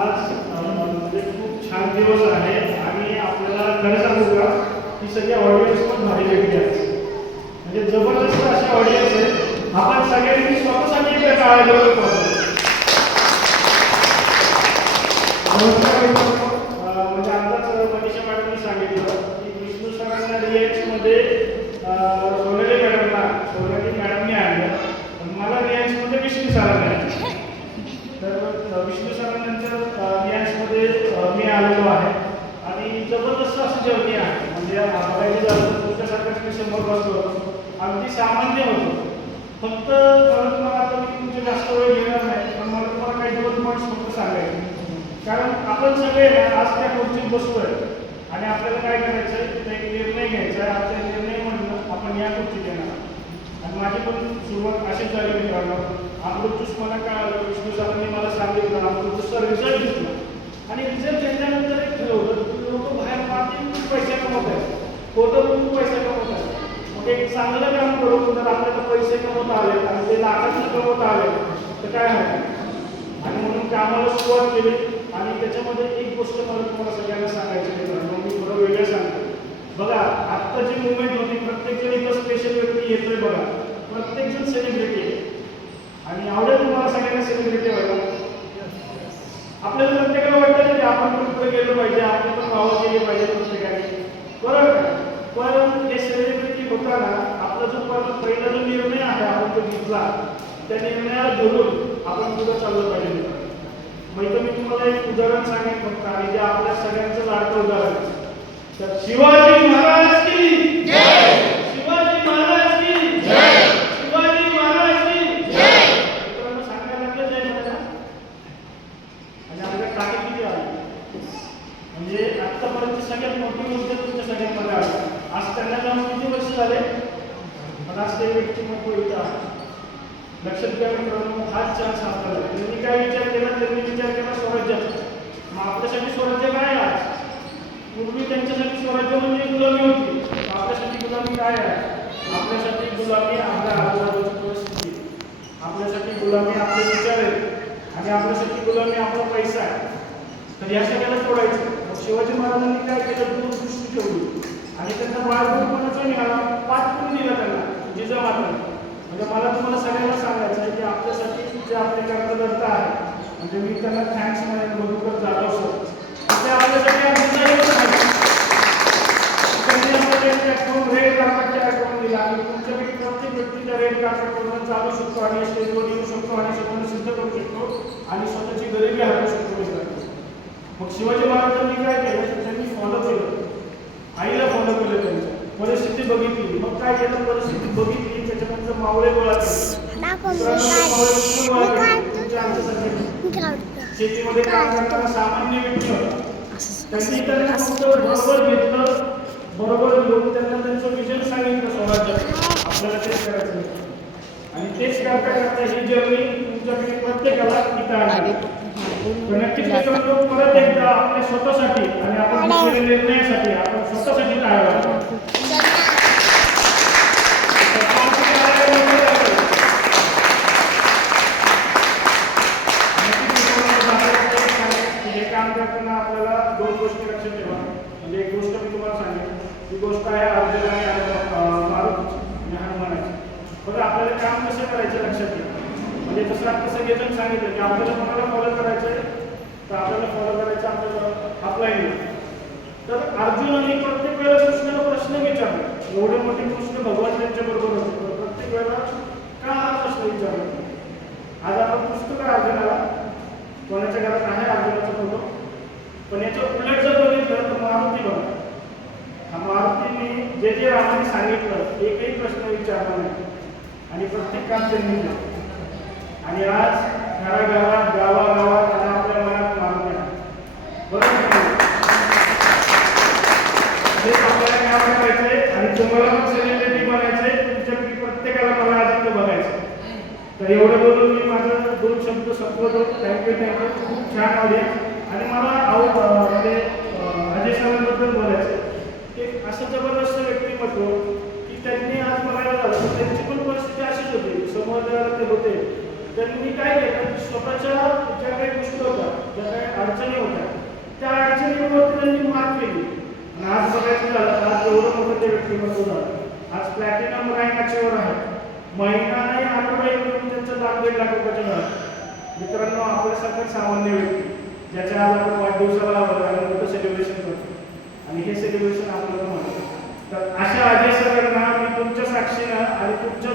आज म्हणजे खूप छान दिवस आहे आणि आपल्याला खरं सांगू का ही सगळी ऑडियन्स पण भारी भेटली आहे. म्हणजे जबरदस्त अशी ऑडियन्स आहे. आपण सगळ्यांनी स्वतःसाठी इकडे काळायला पाहिजे. म्हणजे आताच मनीषा मॅडमने सांगितलं की विष्णू सरांना रिएक्समध्ये सोनाली मॅडमने आणलं, मला रिएक्समध्ये विष्णू सरांनी आणलं. तर विष्णू सरांनंतर रिएक्समध्ये मी आलेलो आहे आणि जबरदस्त असं जर्नी आहे. म्हणजे बघायचं झालं तर तुमच्यासारखंच मी समोर बसलो, अगदी सामान्य होतो. फक्त खरं तुम्हाला आता मी तुमचे जास्त वेळ घेणार नाही, पण मला तुम्हाला काही 2 पॉईंट्स फक्त सांगायचे. कारण आपण सगळे आज त्या खुर्चीत बसतोय आणि आपल्याला काय करायचं आहे, एक निर्णय घ्यायचा आहे. आपल्या निर्णय म्हणलं आपण या खुर्चीत येणार. आणि माझी पण सुरुवात अशीच झाली मित्रांनो. अमृत ज्यूस मला कळालं, विष्णू सरांनी मला सांगितलं, अमृत ज्यूसचा रिझल्ट घेतला आणि रिझल्ट घेतल्यानंतर एक ठरवलं की लोक बाहेर पाहतील खूप पैसे कमवत आहेत, फोटो खूप पैसे कमवत आहेत. मग एक चांगलं काम करून जर आपल्याला पैसे कमवता आले आणि ते लाखांना कमवता आले तर काय हवं. आणि म्हणून कामाला सुरुवात केली. आणि त्याच्यामध्ये एक गोष्ट मला तुम्हाला सगळ्यांना सांगायची मित्रांनो, मी थोडं वेगळं सांगतो. बघा आत्ता जी मुवमेंट होती, प्रत्येकजण इथं स्पेशल व्यक्ती येतोय बघा, प्रत्येकजण सेलिब्रिटी आहे. आणि आवडेल तुम्हाला सगळ्यांना सेलिब्रिटी व्हायला. आपल्याला प्रत्येकाला वाटतं की आपण कुठे गेलो पाहिजे, आपण पण वाव केले पाहिजे प्रत्येकाने, बरोबर का. पण हे सेलिब्रिटी होताना आपला जो पहिला जो निर्णय आहे आपण जो घेतला, त्या निर्णयाला धरून आपण पुढे चाललं पाहिजे. म्हणजे मी तुम्हाला एक उदाहरण सांगेन फक्त, आणि जे आपल्या सगळ्यांचं लाडकं उदाहरण. तर शिवाजी महाराज की जय, शिवाजी महाराज की जय, शिवाजी महाराज की जय. मित्रांनो सांगायला लागलं जय मला. आणि आपल्या टाके किती आले, म्हणजे आतापर्यंत सगळ्यात मोठी गोष्ट तुमच्या सगळ्यांमध्ये आली. आज त्यांना जाऊन किती वर्ष झाले, पण आज ते व्यक्तिमत्व इथं आहे. लक्षात घ्या मित्रांनो, हाच चान्स आपल्याला. त्यांनी काय विचार केला, त्यांनी विचार केला स्वराज्याचा. मग आपल्यासाठी स्वराज्य काय आहे आज. पूर्वी त्यांच्यासाठी स्वराज्य म्हणजे गुलामी होती, आपल्यासाठी गुलामी काय आहे. आपल्यासाठी गुलामी आपल्या आजूबाजूची परिस्थिती, आपल्यासाठी गुलामी आपले विचार आहेत आणि आपल्यासाठी गुलामी आपला पैसा आहे. तर या सगळ्याला तोडायचं. मग शिवाजी महाराजांनी काय केलं, दूरदृष्टी ठेवली आणि त्यांना बाळगूपणाचा मिळाला, पाठ करून दिला त्यांना जिजामाता. म्हणजे मला तुम्हाला सगळ्यांना सांगायचं आहे की आपल्यासाठी जे आपले कर्तव्य आहे, म्हणजे मी त्यांना थँक्स म्हणेन मधुकर जाधव सर, ते आपल्यासाठी त्यांनी आपल्याला अकाउंट रेड कार्पेटच्या अकाउंट दिला आणि तुमच्यापैकी प्रत्येक व्यक्तीचा रेड कार्पेट करून चालू शकतो आणि स्टेजवर येऊ शकतो आणि स्वतःला सिद्ध करू शकतो आणि स्वतःची गरिबी हटवू शकतो मित्रांनो. मग शिवाजी महाराजांनी काय केलं, त्यांनी फॉलो केलं, आईला फॉलो केलं, त्यांच्या परिस्थिती बघितली. मग काय केलं, परिस्थिती बघितली, त्याच्यानंतर मावळे गोळा केले. शेतीमध्ये काम करताना सामान्य व्यक्ती होता, त्यांनी त्यांना बरोबर घेतलं, बरोबर घेऊन त्यांना त्यांचं विजन सांगितलं स्वराज्यात आपल्याला तेच करायचं. आणि तेच करता करता ही जर्नी तुमच्याकडे प्रत्येकाला इथं आली. नक्कीच मित्रांनो, परत एकदा आपल्या स्वतःसाठी आणि आपण घेतलेल्या निर्णयासाठी आपण स्वतःसाठी टाळायला. काम करताना आपल्याला 2 गोष्टी लक्षात ठेवा. म्हणजे एक गोष्ट मी तुम्हाला सांगेन, ती गोष्ट आहे अर्जुन आणि मारुतीची आणि हनुमानाची. बघा आपल्याला काम कसं करायचं लक्षात घ्या. म्हणजे जसं आता सगळेजण सांगितलं की आपल्याला कोणाला फॉलो करायचं आहे, तर आपल्याला फॉलो करायचं आपल्याला अपलाईन. तर अर्जुनाने प्रत्येक वेळेला कृष्णाला प्रश्न विचारला. एवढे मोठे कृष्ण भगवान त्यांच्याबरोबर होते, तर प्रत्येक वेळेला का हा प्रश्न विचारला. आज आपण पुस्तक अर्जुनाला, कोणाच्या घरात आहे अर्जुनाचा फोटो, पण याच्या उलट जर बघितलं तर मारुती बघा. हा मारुतीने जे जे रामाने सांगितलं एकही प्रश्न विचारला नाही आणि प्रत्येक काम त्यांनी केलं. आणि आज घराघरात, गावागावात आणि आपल्या मनात मारुती आहे, बरोबर. हेच आपल्याला काम करायचंय आणि तुम्हाला पण सेलिब्रिटी बनायचंय. तुमच्यापैकी प्रत्येकाला मला आज इथं बघायचं. तर एवढं बोलून मी माझं 2 शब्द संपवतो. थँक्यू. खूप छान ऑडियन्स. आणि मला म्हणजे अजय सरांबद्दल बोलायचं की असं जबरदस्त व्यक्तिमत्व की त्यांनी आज बघायला झालं, त्यांची पण परिस्थिती अशीच होती, समोर ते होते. त्यांनी काय केलं, स्वतःच्या त्यांनी मार्क केली. आणि आज बघायचं झालं तर आज एवढं मोठं ते व्यक्तिमत्व झालं. आज प्लॅटिनम रँक अचीवर आहे. महिना नाही आठवडा येऊन त्यांचं 1.5 लाख रुपयाचं मिळालं. मित्रांनो, आपल्यासारखं सामान्य व्यक्ती ज्याच्या आज आपण वाढदिवसाला मोठं सेलिब्रेशन करतो आणि हे सेलिब्रेशन आपल्याला म्हणतो. तर अशा अजय सरांना मी तुमच्या साक्षीनं आणि तुमच्या